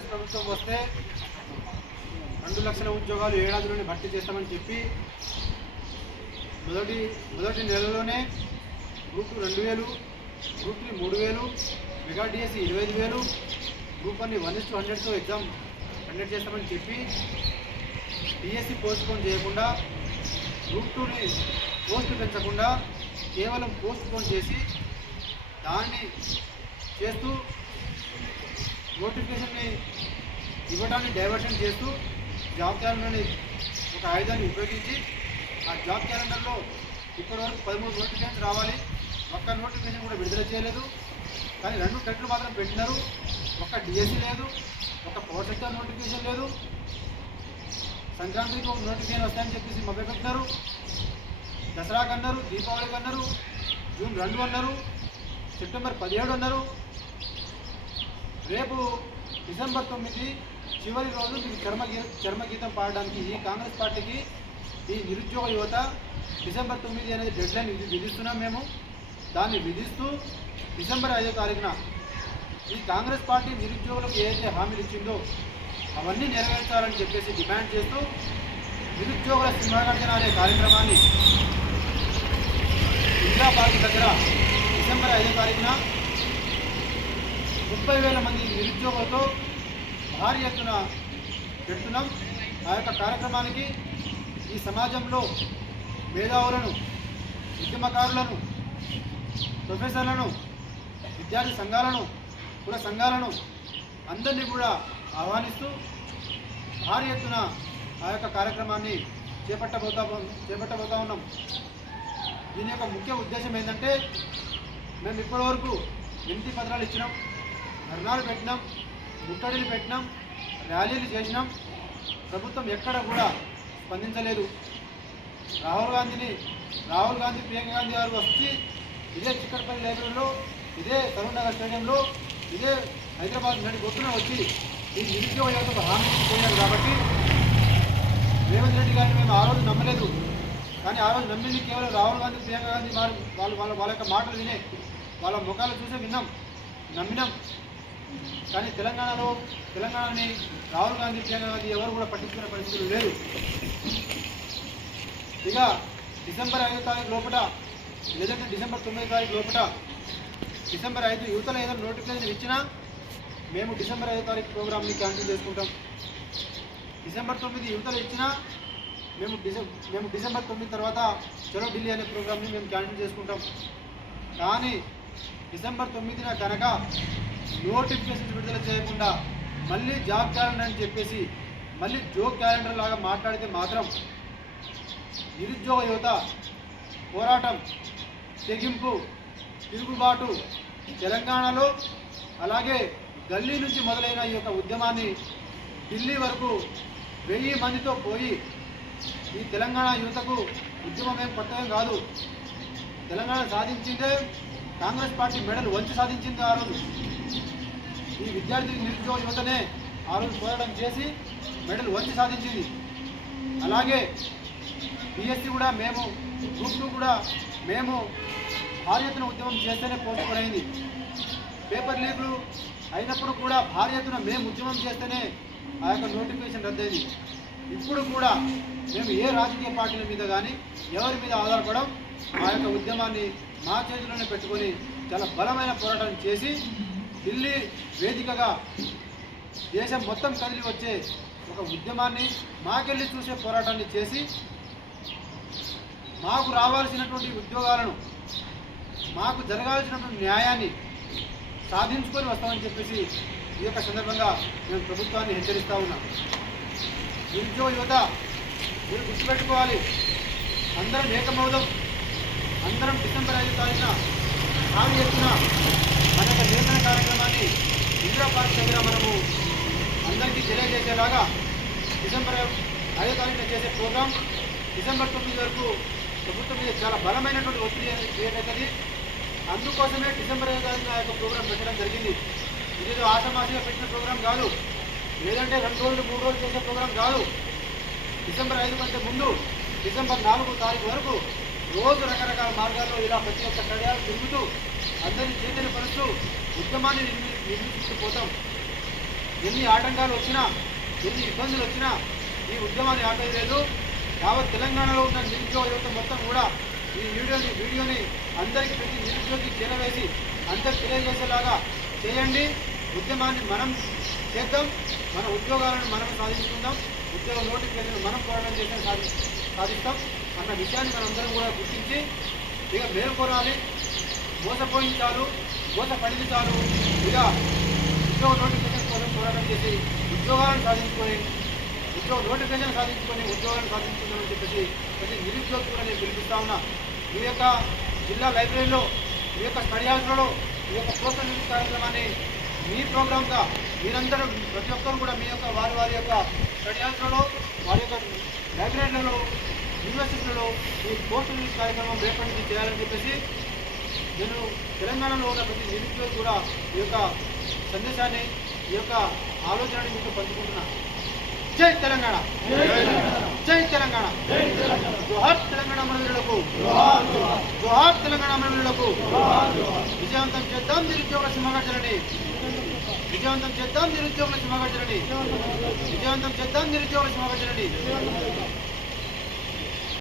కాంగ్రెస్ ప్రభుత్వం వస్తే రెండు లక్షల ఉద్యోగాలు ఏడాదిలోనే భర్తీ చేస్తామని చెప్పి మొదటి మొదటి నెలలోనే గ్రూప్ టూ రెండు వేలు గ్రూప్ త్రీ మూడు వేలు మెగా డిఎస్సి ఇరవై ఐదు వేలు group one one is two హండ్రెడ్తో exam conduct చేస్తామని చెప్పి డిఎస్సి పోస్ట్ పోన్ చేయకుండా గ్రూప్ టూని పోస్ట్ పెంచకుండా కేవలం పోస్ట్ పోన్ చేసి దాన్ని చేస్తూ నోటిఫికేషన్ని ఇవ్వడాన్ని డైవర్షన్ చేస్తూ జాబ్ క్యాలెండర్ని ఒక ఆయుధాన్ని ఉపయోగించి ఆ జాబ్ క్యాలెండర్లో ఇప్పటివరకు పదమూడు నోటిఫికేషన్స్ రావాలి. ఒక్క నోటిఫికేషన్ కూడా విడుదల చేయలేదు. కానీ రెండు టెట్లు మాత్రం పెట్టినారు. ఒక్క డిఎస్సి లేదు. ఒక పవర్ సెక్టర్ నోటిఫికేషన్ లేదు. సంక్రాంతికి ఒక నోటిఫికేషన్ వస్తాయని చెప్పేసి మొదలు పెట్టినారు దసరాకి అన్నారు దీపావళికి అన్నారు జూన్ రెండు అన్నారు సెప్టెంబర్ పదిహేడు అన్నారు. రేపు డిసెంబర్ తొమ్మిది చివరి రోజు మీకు చర్మగీ చర్మగీతం పాడడానికి ఈ కాంగ్రెస్ పార్టీకి ఈ నిరుద్యోగ యువత డిసెంబర్ తొమ్మిది అనేది డెడ్ లైన్ విధిస్తున్నాం మేము. దాన్ని విధిస్తూ డిసెంబర్ ఐదో తారీఖున ఈ కాంగ్రెస్ పార్టీ నిరుద్యోగులకు ఏదైతే హామీలు ఇచ్చిందో అవన్నీ నెరవేర్చాలని చెప్పేసి డిమాండ్ చేస్తూ నిరుద్యోగుల సింహగర్జన అనే కార్యక్రమాన్ని ఇందిరా పార్క్ దగ్గర డిసెంబర్ ఐదో తారీఖున ముప్పై వేల మంది నిరుద్యోగులతో భారీ ఎత్తున పెడుతున్నాం. ఆ యొక్క కార్యక్రమానికి ఈ సమాజంలో మేధావులను ఉద్యమకారులను ప్రొఫెసర్లను విద్యార్థి సంఘాలను కుల సంఘాలను అందరినీ కూడా ఆహ్వానిస్తూ భారీ ఎత్తున ఆ యొక్క కార్యక్రమాన్ని చేపట్టబోతా చేపట్టబోతా ఉన్నాం. దీని యొక్క ముఖ్య ఉద్దేశం ఏంటంటే మేము ఇప్పటివరకు వినతి పత్రాలు ఇచ్చినాం. ధర్నాలు పెట్టినాం ముట్టడిలు పెట్టినాం ర్యాలీలు చేసినాం. ప్రభుత్వం ఎక్కడ కూడా స్పందించలేదు. రాహుల్ గాంధీని రాహుల్ గాంధీ ప్రియాంక గాంధీ గారు వచ్చి ఇదే చిక్కడపల్లి లైబ్రరీలో ఇదే తరుణ్ నగర్ స్టేడియంలో ఇదే హైదరాబాద్ నడి గొప్పన వచ్చి ఈ నిరుద్యోగ యువతకు హామీ పోయారు కాబట్టి రేవంత్ రెడ్డి గారిని మేము ఆ రోజు నమ్మలేదు. కానీ ఆ రోజు నమ్మింది కేవలం రాహుల్ గాంధీ ప్రియాంక గాంధీ వారు వాళ్ళు వాళ్ళ వాళ్ళ యొక్క మాటలు వినే వాళ్ళ ముఖాలు చూసే విన్నాం. నమ్మినాం. కానీ తెలంగాణలో తెలంగాణని రాహుల్ గాంధీ ప్రియాంక గాంధీ ఎవరు కూడా పట్టించుకునే పరిస్థితులు లేదు ఇక డిసెంబర్ ఐదో తారీఖు లోపల లేదంటే డిసెంబర్ తొమ్మిదో తారీఖు లోపల డిసెంబర్ ఐదు యువతలో ఏదైనా నోటిఫికేషన్ ఇచ్చినా మేము డిసెంబర్ ఐదో తారీఖు ప్రోగ్రామ్ని క్యాన్సిల్ చేసుకుంటాం. డిసెంబర్ తొమ్మిది యువతలు ఇచ్చినా మేము డిసెం మేము డిసెంబర్ తొమ్మిది తర్వాత చలో ఢిల్లీ అనే ప్రోగ్రామ్ని మేము క్యాన్సిల్ చేసుకుంటాం. కానీ డిసెంబర్ తొమ్మిదిన కనుక నోటిఫికేషన్ విడుదల చేయకుండా మళ్ళీ జాబ్ క్యాలెండర్ అని చెప్పేసి మళ్ళీ జోబ్ క్యాలెండర్ లాగా మాట్లాడితే మాత్రం నిరుద్యోగ యువత పోరాటం తెగింపు తిరుగుబాటు తెలంగాణలో అలాగే గల్లీ నుంచి మొదలైన ఈ యొక్క ఉద్యమాన్ని ఢిల్లీ వరకు వెయ్యి మందితో పోయి ఈ తెలంగాణ యువతకు ఉద్యమం ఏం కొత్తగా కాదు. తెలంగాణ సాధించిందే కాంగ్రెస్ పార్టీ మెడల్ వంచి సాధించింది ఆ రోజు. ఈ విద్యార్థి నిరుద్యోగ యువతనే ఆ రోజు పోరాటం చేసి మెడల్ వంచి సాధించింది. అలాగే బిఎస్సి కూడా మేము గ్రూప్ టూ కూడా మేము భార్యతను ఉద్యమం చేస్తేనే పోస్ట్ అయింది పేపర్ లీకులు అయినప్పుడు కూడా భార్యతను మేము ఉద్యమం చేస్తేనే ఆ యొక్క నోటిఫికేషన్ రద్దయింది. ఇప్పుడు కూడా మేము ఏ రాజకీయ పార్టీల మీద కానీ ఎవరి మీద ఆధారపడం ఆ యొక్క ఉద్యమాన్ని మా చేతిలోనే పెట్టుకొని చాలా బలమైన పోరాటం చేసి ఢిల్లీ వేదికగా దేశం మొత్తం కదిలి వచ్చే ఒక ఉద్యమాన్ని మాకెళ్ళి చూసే పోరాటాన్ని చేసి మాకు రావాల్సినటువంటి ఉద్యోగాలను మాకు జరగాల్సినటువంటి న్యాయాన్ని సాధించుకొని వస్తామని చెప్పేసి ఈ యొక్క సందర్భంగా మేము ప్రభుత్వాన్ని హెచ్చరిస్తా ఉన్నాం. నిరుద్యోగ యువత మీరు గుర్తుపెట్టుకోవాలి అందరం ఏకమవుదాం. అందరం డిసెంబర్ ఐదు తారీఖున హామీ ఎత్తున మన యొక్క నిరసన కార్యక్రమాన్ని ఇందిరా పార్క్ దగ్గర మనము అందరికీ తెలియజేసేలాగా డిసెంబర్ ఐదో తారీఖున చేసే ప్రోగ్రాం డిసెంబర్ తొమ్మిది వరకు ప్రభుత్వం మీద చాలా బలమైనటువంటి ఒత్తిడి క్రియేట్ అవుతుంది అందుకోసమే డిసెంబర్ ఐదో తారీఖున ఆ యొక్క ప్రోగ్రాం పెట్టడం జరిగింది. ఇదేదో ఆషామాషిగా పెట్టిన ప్రోగ్రాం కాదు. లేదంటే రెండు రోజులు మూడు రోజులు చేసే ప్రోగ్రాం కాదు. డిసెంబర్ ఐదు కంటే ముందు డిసెంబర్ నాలుగో తారీఖు వరకు రోజు రకరకాల మార్గాల్లో ఇలా ప్రతి ఒక్క కళ్యాణం తిరుగుతూ అందరినీ చైతన్యపరుస్తూ ఉద్యమాన్ని నిర్మి నిర్మిస్తూ ఎన్ని ఆటంకాలు వచ్చినా ఎన్ని ఇబ్బందులు వచ్చినా ఈ ఉద్యమాన్ని ఆపేది లేదు యావత్ తెలంగాణలో ఉన్న నిరుద్యోగ యువత మొత్తం కూడా ఈ వీడియోని వీడియోని అందరికీ ప్రతి నిరుద్యోగి చేరవేసి అందరికి తెలియజేసేలాగా చేయండి. ఉద్యమాన్ని మనం చేద్దాం. మన ఉద్యోగాలను మనం సాధించుకుందాం. ఉద్యోగ నోటిఫికేషన్ మనం పోరాటం చేసిన సాధి సాధిస్తాం. అన్న విషయాన్ని మనందరం కూడా గుర్తించి ఇక మేల్కొనాలి మోసపోయింది చాలు మోసపడింది చాలు. ఇక ఉద్యోగ నోటిఫికేషన్ కోసం పోరాటం చేసి ఉద్యోగాలను సాధించుకొని ఉద్యోగ నోటిఫికేషన్ సాధించుకొని ఉద్యోగాలను సాధించుకుందామని చెప్పేసి ప్రతి నిరుద్యోగి కూడా నేను పిలిపిస్తా ఉన్నా. మీ యొక్క జిల్లా లైబ్రరీలో మీ యొక్క స్టడీ హాల్స్లలో మీ యొక్క ప్రోత్సాహ నిధి కార్యక్రమాన్ని మీ ప్రోగ్రామ్గా మీరందరూ ప్రతి ఒక్కరు కూడా మీ యొక్క వారి వారి యొక్క స్టడీ హాల్స్లలో వారి యొక్క లైబ్రరీలలో యూనివర్సిటీలలో ఈ పోస్ట్ రిలీజ్ కార్యక్రమం రేపటి చేయాలని చెప్పేసి నేను తెలంగాణలో ఉన్న ప్రతి నిరుద్యోగి కూడా ఈ యొక్క సందేశాన్ని ఈ యొక్క ఆలోచనని మీతో పంచుకుంటున్నాను జై తెలంగాణ! జై తెలంగాణ! జోహార్ తెలంగాణ మనవులకు జోహార్ తెలంగాణ మనవులకు విజయవంతం చేద్దాం నిరుద్యోగుల సింహగర్జనని విజయవంతం చేద్దాం నిరుద్యోగుల సింహగర్జనని విజయవంతం చేద్దాం నిరుద్యోగుల సింహగర్జనని